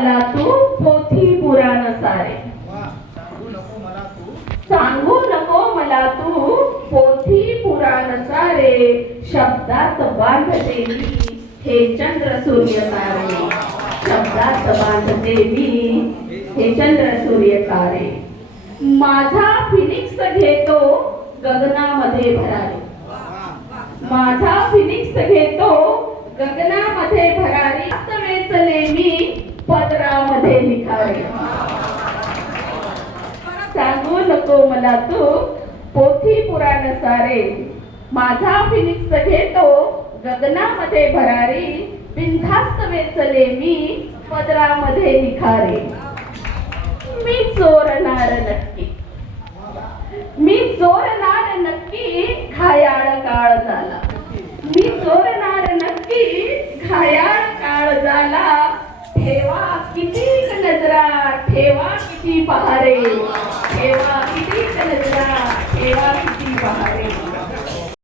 मला तू पोथी पुराण सारे. सांगू नको मला तू पोथी पुराण सारे. शब्दात बांधते मी हे चंद्र सूर्य तारे. शब्दात बांधते मी हे चंद्र सूर्य तारे. माझा फिनिक्स घेतो गगनामध्ये भरारी. माझा फिनिक्स घेतो गगनामध्ये भरारी. वेचले मी पदरामध्ये निखारे. सांगू नको मला तू पोथी पुराण सारे. माझा फिनिक्स घेतो गगनामध्ये भरारी. बिनधास्त वेचले मी पदरामध्ये निखारे. मी चोरणार नक्की. मी चोरणार नक्की घायाळ काळ झाला. मी चोरणार नक्की घायाळ काळ झाला. ठेवा किती नजरा ठेवा किती पहारे. ठेवा किती नजरा ठेवा किती पहारे.